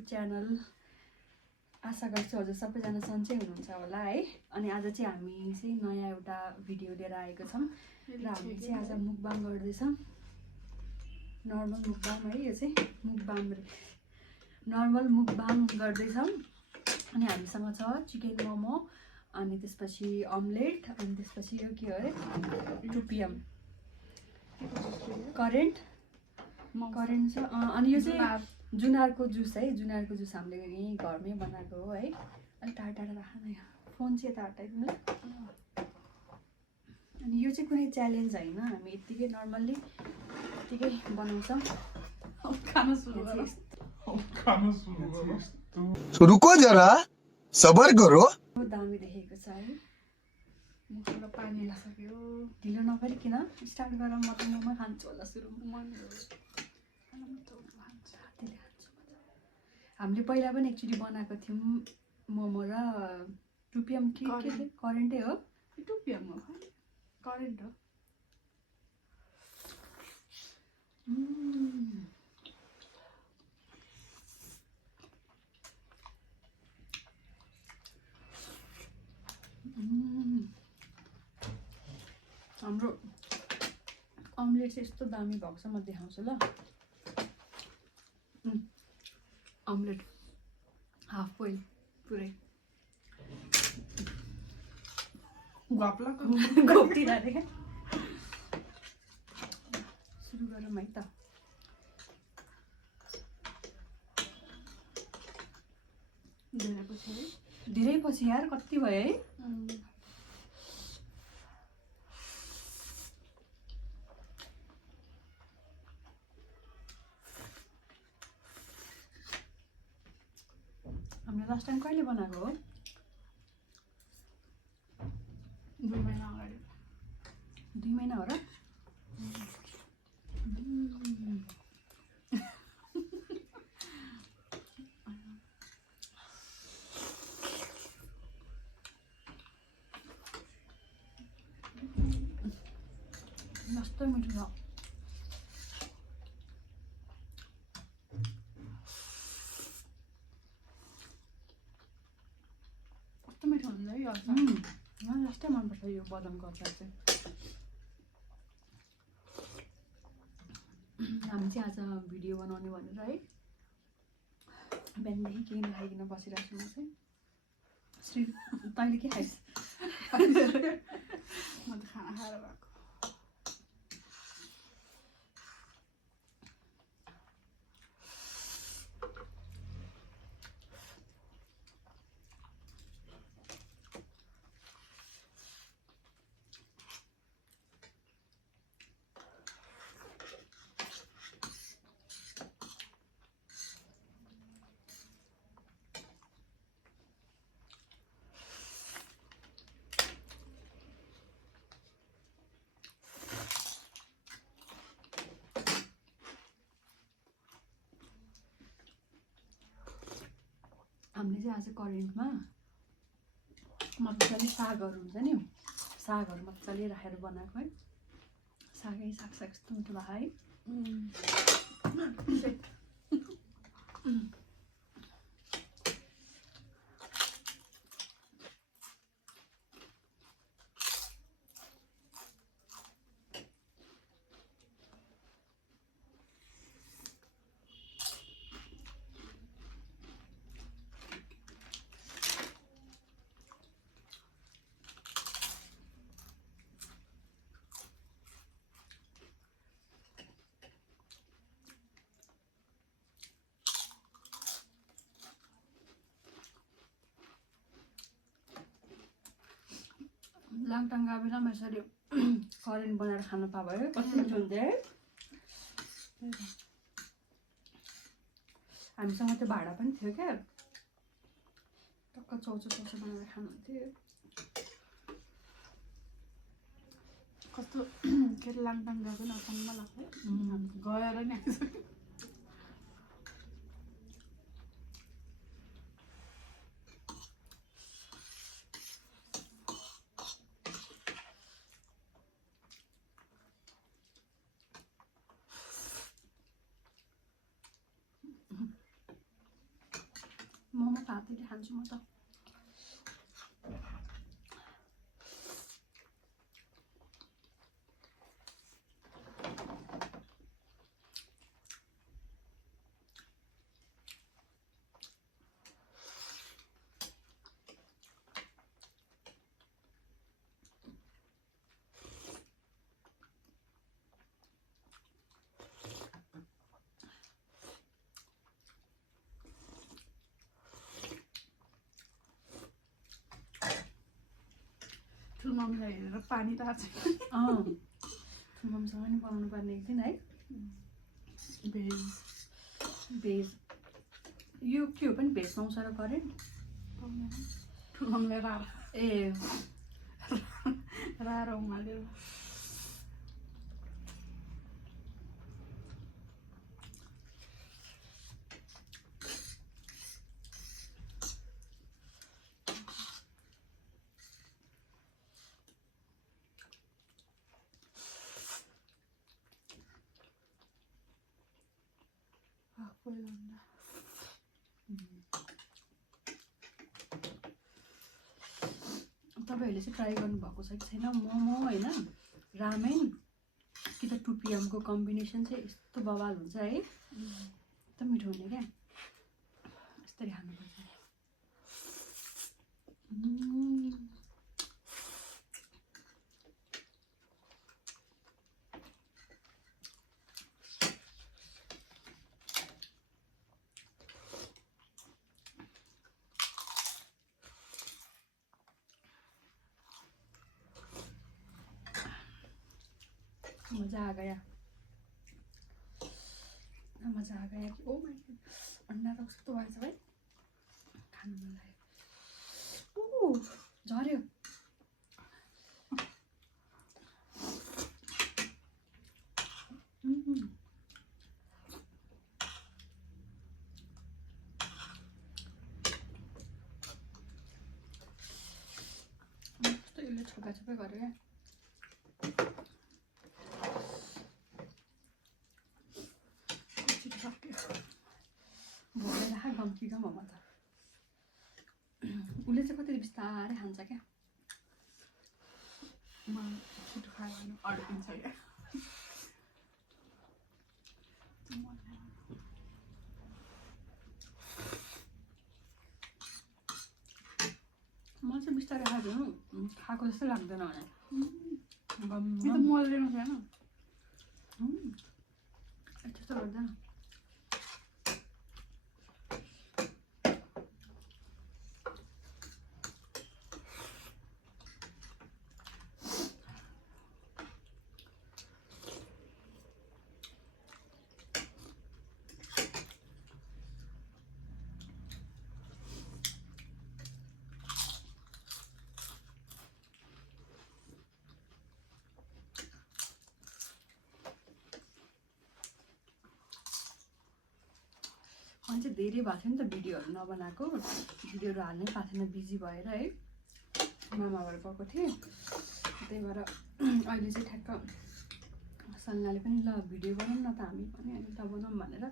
YouTube channel. आशा गर्छु हजुर सबैजना सन्चै हुनुहुन्छ होला है। अनि आज चाहिँ हामी चाहिँ नयाँ एउटा भिडियो लिएर आएको छौँ र हामी चाहिँ आज मुकबाङ गर्दैछौँ। नर्मल मुकबाङ है, यो चाहिँ नर्मल मुकबाङ गर्दैछौँ। अनि हामीसँग छ चिकन मोमो, अनि त्यसपछि अमलेट, अनि त्यसपछि यो के हो अरे टुपियम करेन्ट छ। अनि यो चाहिँ जुनारको जुस है, जुनारको जुस हामीले यहीँ घरमै बनाएको हो है। अलिक टाढा टाढा राख न, यहाँ फोन चाहिँ यता हटाइदिनु। अनि यो चाहिँ कुनै च्यालेन्ज होइन, हामी यत्तिकै नर्मल्ली यत्तिकै बनाउँछौँ। रुको जरा सबर करो। दामी देखेको छ है। मुखबाट पानी आइसक्यो। ढिलो नगरिकन स्टार्ट गर। म त मोमो खान्छु होला सुरुमा। हामीले पहिला पनि एकचोटि बनाएको थियौँ मोमो र टुपियम के करेन्टै हो। टुपियम हो, करेन्ट हो। हाम्रो अमलेट चाहिँ यस्तो दामी भएको छ, म देखाउँछु ल। अमलेट हाफ बोइल पुरै घोप्टिरहेको क्या। सुरु गरौँ है त। धेरै पछि यार, कति भयो है। हामीले लास्ट टाइम कहिले बनाएको हो? 2 महिना अगाडि। 2 महिना हो र? कस्तो मिठो छ। कस्तो मिठो हुन्छ है यो अचार। मलाई लास्टै मनपर्छ यो बदामको अचार चाहिँ। हामी चाहिँ आज भिडियो बनाउने भनेर है बिहानदेखि केही नखाइकन बसिरहेको छु म चाहिँ। श्री तैँले के खाइस्? म त खाना खाएर भएको। हामीले चाहिँ आज करेन्टमा मजाले सागहरू हुन्छ नि, सागहरू मजाले राखेर बनाएको है। सागै साग साग यस्तो मिठो भयो है। लाङटाङको बेलामा यसरी करेन्ट बनाएर खानु पायो कति मिठो हुन्थ्यो है। हामीसँग त्यो भाडा पनि थियो क्या, टक्क चौचो बनाएर खानुहुन्थ्यो। कस्तो के लाङटाङ गएको नि अचम्म लाग्यो। गएर नि आइसक्यो। मोमो हातैले खान्छु म त ठुल्मम्मीलाई हेरेर पानी तार्छ ठुल्मम्मीसँग नि बनाउनु पर्ने एक दिन है भेज यो के हो पनि भेज पाउँछ र करेन्ट ठुल्मम्मीलाई ए रारो उमालेर तपाईँहरूले चाहिँ ट्राई गर्नुभएको छ कि छैन मोमो होइन रामेन कि त टुपियमको कम्बिनेसन चाहिँ यस्तो बवाल हुन्छ है एकदम मिठो हुने क्या यस्तरी खानुपर्छ मजा आ गया मजा आ गया कि ओ माय गॉड अन्डा त कस्तो भएछ भाइ खानु मन लाग्यो ऊ झऱ्यो कस्तो यसले छोपा छोपै गर्यो क्या भोकै राख गम्की गम हो म त उसले चाहिँ कति बिस्तारै खान्छ क्या छिटो खायो भने अड्किन्छ क्या म चाहिँ बिस्तारै खाएको खाएको जस्तो लाग्दैन भने यो त मल्दैन छैन त्यस्तो गर्दैन अनि चाहिँ धेरै भएको थियो नि त भिडियोहरू नबनाएको भिडियोहरू हाल्नै पाएको थिएन बिजी भएर है मामाबाट गएको थिएँ त्यही भएर अहिले चाहिँ ठ्याक्क सल्लाहले पनि ल भिडियो बनाऊँ न त हामी पनि अनि त बनाऊँ भनेर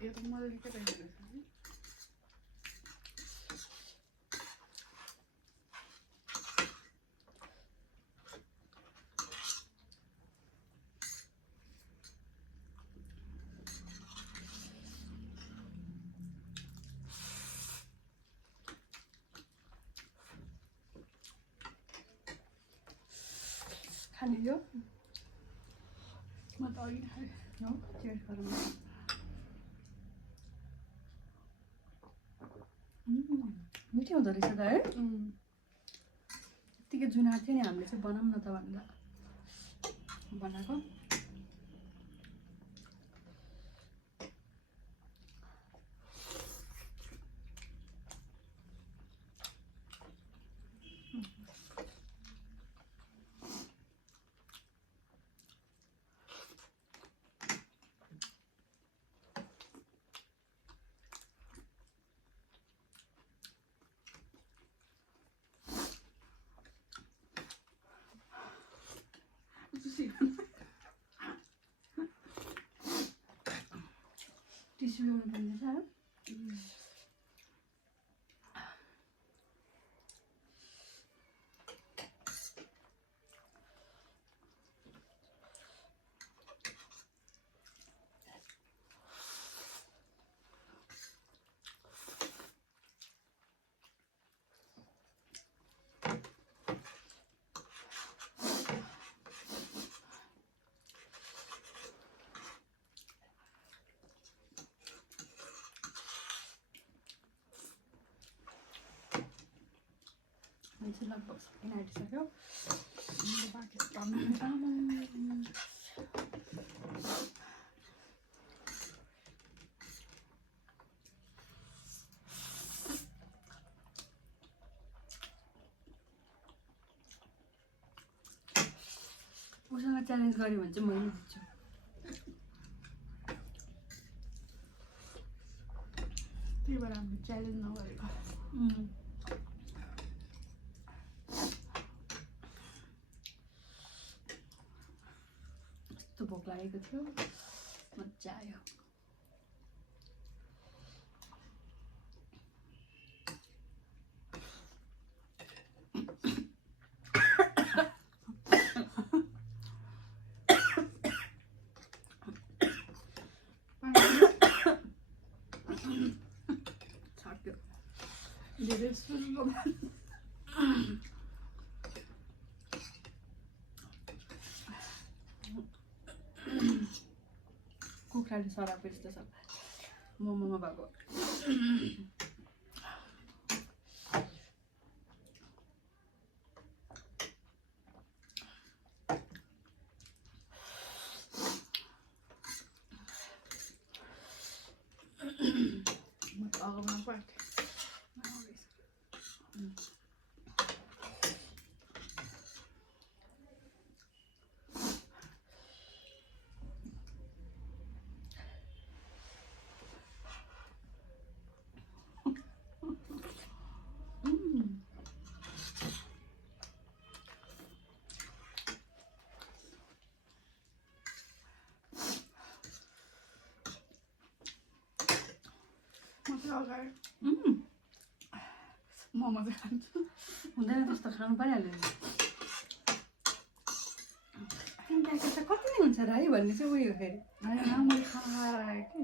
यो त मल्लिकै रहेछ खाने यो म त अघि खाएँ हो चेयर गरौँ मिठो हुँदो रहेछ त है यत्तिकै जुनार थियो नि हामीले चाहिँ बनाऊँ न त भनेर बनाएको टिस्यु ल्याउनु पर्ने छ चाहिँ लगभग सकिन आँटिसक्यो बाँकी उसँग च्यालेन्ज गऱ्यो भने चाहिँ मैले जित्छु त्यही भएर हामीले च्यालेन्ज नगरेको यस्तो भोक लागेको थियो मजा आयो सक्यो धेरै सुनको कुखुराले सरापे जस्तो छ मोमोमा भएको अगाउमा पार्ट अगाडि मोमो चाहिँ खान्छु हुँदैन त्यस्तो खानु परिहाल्यो नि तिमीलाई त कति नै हुन्छ र है भन्ने चाहिँ उयो फेरि होइन मैले खाना खाएर आएँ कि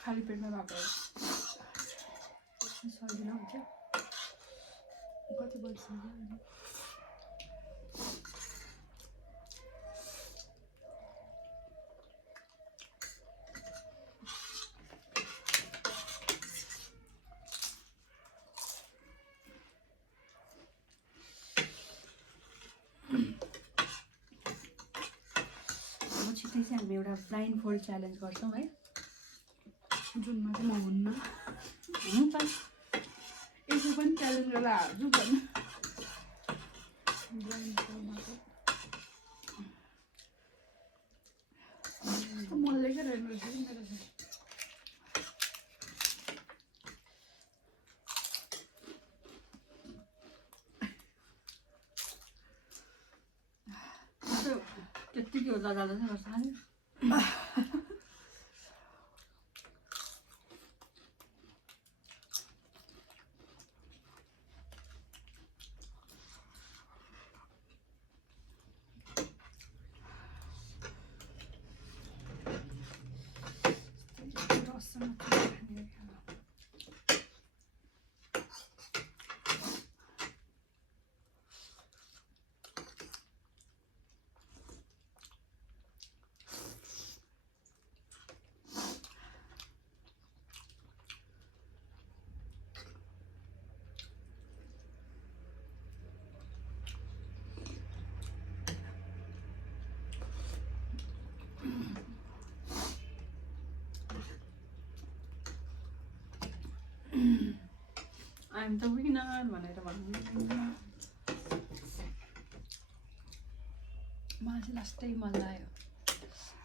खाली पेटमा भएको सजिलो हुन्छ कति बजिसक्यो छिट्टै चाहिँ हामी एउटा ब्लाइन्ड फोल्ड च्यालेन्ज गर्छौँ है जुनमा चाहिँ म हुन्न हुन्छ यसो पनि च्यालेन्ज गरेर हाल्छु भन्नु मल्ले क्या रहेन रहेछ कि मेरो चाहिँ त्यत्तिकै हो दादा चाहिँ गर्छ नि I'm the winner भनेर भन्नु मलाई चाहिँ लास्टै मजा आयो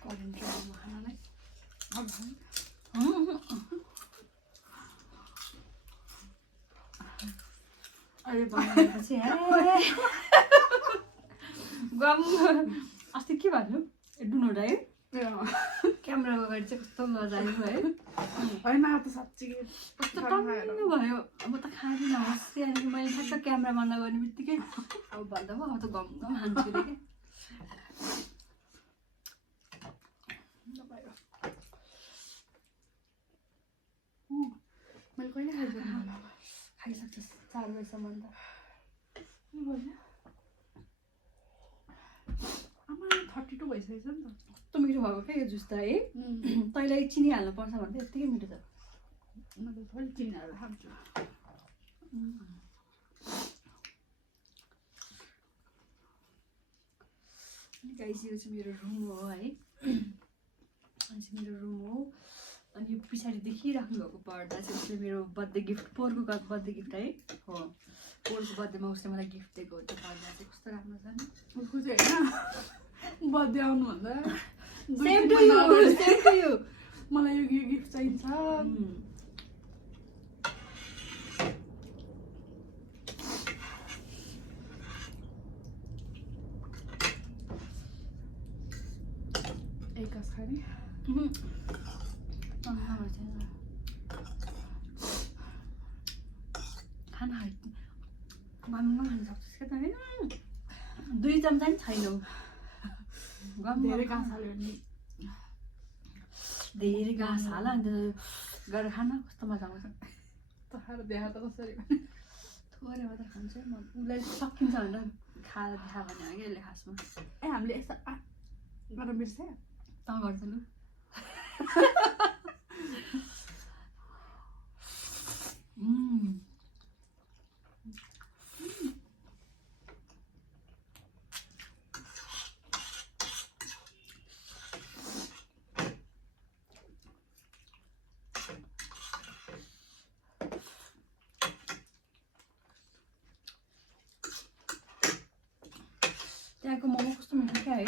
कोरियन ड्रामा खानलाई अहिले बनाएपछि गम अस्ति के भन्नु क्यामेराको अगाडि चाहिँ कस्तो मजा आयो है होइन अब त साँच्ची कस्तो टन्नु भयो अब त खाँदिनँ होस् त्यहाँदेखि मैले ठ्याक्क क्यामेरा बन्द गर्ने बित्तिकै अब भन्दा अब त घम घम खान्छु अरे क्या मैले कहिले खाइसक्नु खाइसक्छस् 4 बजीसम्म त आमा 32 भइसकेछ नि त कस्तो मिठो भएको क्या यो जुस त है तैँलाई चिनी हाल्नुपर्छ भने त यत्तिकै मिठो छ म त थोरै चिनी हालेर खान्छु गाइस यो चाहिँ मेरो रुम हो है यो चाहिँ मेरो रुम हो अनि यो पछाडि देखिराख्नु भएको पर्दा चाहिँ उसले मेरो बर्थडे गिफ्ट पोहोरको बर्थडे गिफ्ट है हो पोहोरको बर्थडेमा उसले मलाई गिफ्ट दिएको हो त्यो पर्दा चाहिँ कस्तो राम्रो छ नि उसको चाहिँ होइन बर्थडे आउनुभन्दा सेम टु यु मलाई यो गिफ्ट चाहिन्छ एक कस खाने खाना घाममा खान सक्छस् क्या त है 2 चम्चा नि छैनौ धेरै घाँस हाल्यो भने धेरै घाँस हाल अन्त गरेर खान कस्तो मजा आउँछ त खाएर देखा त कसरी थोरै मात्र खान्छु म उसलाई सकिन्छ भनेर खाएर देखा भने हो कि यसले खासमा ए हामीले यस्तो गरेर बिर्स्यो त गर्छ लु त्यहाँको मोमो कस्तो मिठो क्या है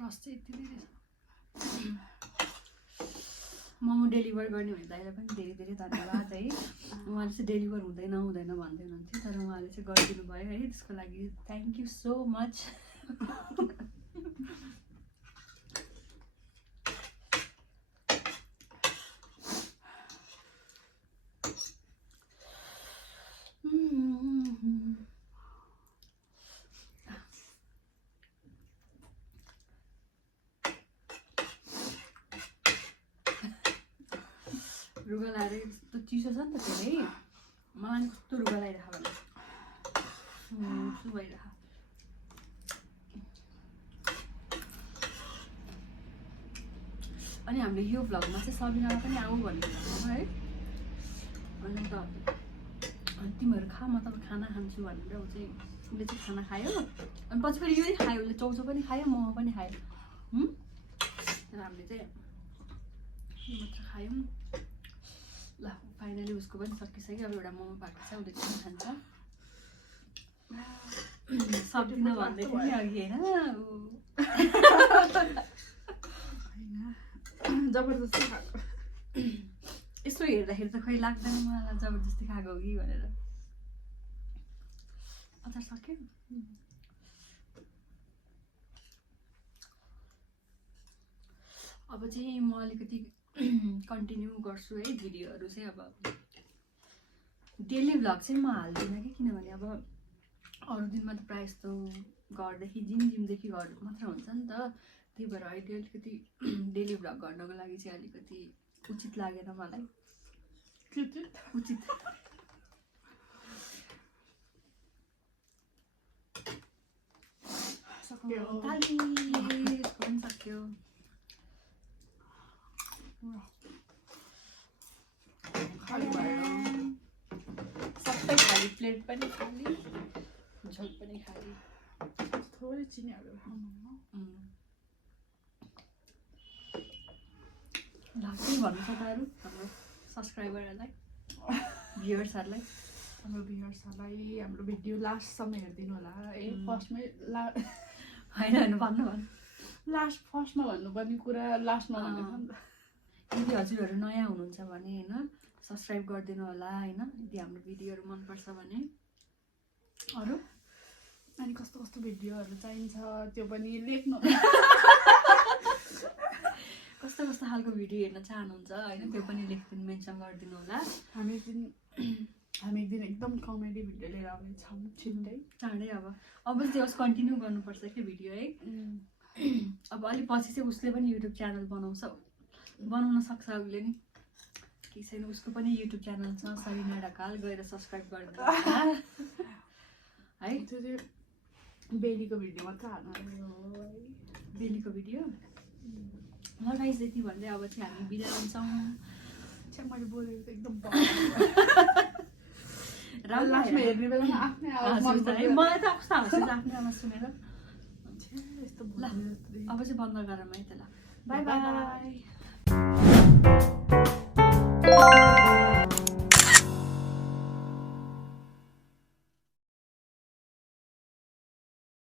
रस चाहिँ यति धेरै मोमो डेलिभर गर्ने भने दाइलाई पनि धेरै धेरै धन्यवाद है उहाँले चाहिँ डेलिभर हुँदैन हुँदैन भन्दै हुनुहुन्थ्यो तर उहाँले चाहिँ गरिदिनु भयो है त्यसको लागि थ्याङ्क यू सो मच रुगा लाएर यस्तो चिसो छ नि त धेरै मलाई नि कस्तो रुगा लगाइरहेको भने भइरहेको अनि हामीले यो भ्लगमा चाहिँ सबिनालाई पनि आऊ भन्ने है अन्त तिमीहरू खा म त खाना खान्छु भनेर ऊ चाहिँ उसले चाहिँ खाना खायो अनि पछि फेरि यही खायो उसले चौचो पनि खायो मोमो पनि खायो र हामीले चाहिँ यो मात्र खायौँ ल फाइनली उसको पनि सकिसक्यो अब एउटा मोमो पाएको छ उसले चाहिँ खान्छ सक्दिनँ भन्दै थियो नि अघि होइन जबरजस्ती खाएको यसो हेर्दाखेरि त खोइ लाग्दैन मलाई जबरजस्ती खाएको हो कि भनेर अचार सक्यो अब चाहिँ म अलिकति कन्टिन्यू गर्छु है भिडियोहरू चाहिँ अब डेली भ्लग चाहिँ म हाल्दिनँ कि किनभने अब अरू दिनमा त प्रायः जस्तो घरदेखि जिमदेखि घर मात्र हुन्छ नि त त्यही भएर अहिले अलिकति डेली भ्लग गर्नको लागि चाहिँ अलिकति उचित लागेन मलाई उचित सक्यो सक्यो सबै खाली प्लेट पनि खाली झोल पनि खाली थोरै चिनी हालेर खानु लाग्दै भन्नु छ तारू हाम्रो सब्सक्राइबरहरूलाई भ्युअर्सहरूलाई हाम्रो भिडियो लास्टसम्म हेरिदिनु होला है फर्स्टमै होइन भन्नु फर्स्टमा भन्नुपर्ने कुरा लास्टमा भनेको नि त यदि हजुरहरू नयाँ हुनुहुन्छ भने होइन सब्सक्राइब गरिदिनु होला होइन यदि हाम्रो भिडियोहरू मनपर्छ भने अरू अनि कस्तो कस्तो भिडियोहरू चाहिन्छ त्यो पनि लेख्नु कस्तो कस्तो खालको भिडियो हेर्न चाहनुहुन्छ होइन त्यो पनि लेखिदिनु मेन्सन गरिदिनु होला। हामी एक दिन एकदम कमेडी भिडियो लिएर आउनेछौँ छिट्टै चाँडै अब चाहिँ होस् कन्टिन्यू गर्नुपर्छ कि भिडियो है। अब अलिक पछि चाहिँ उसले पनि युट्युब च्यानल बनाउन सक्छ उसले नि केही छैन। उसको पनि युट्युब च्यानल छ सरिना ढकाल, गएर सब्सक्राइब गरिदिनु होला है। त्यो चाहिँ बेलीको भिडियो मात्र हाल्नु बेलीको भिडियो ल गाइस यति भन्दै अब चाहिँ हामी बिदा हुन्छौँ। चाहिँ मैले बोलेको चाहिँ एकदम राम्रो लास्टमा हेर्ने बेलामा आफ्नै आवाज मन है। मलाई त कस्तो हाँस्छ आफ्नै आवाज सुनेर। यस्तो ल अब चाहिँ बन्द गरौँ है त ल। By by.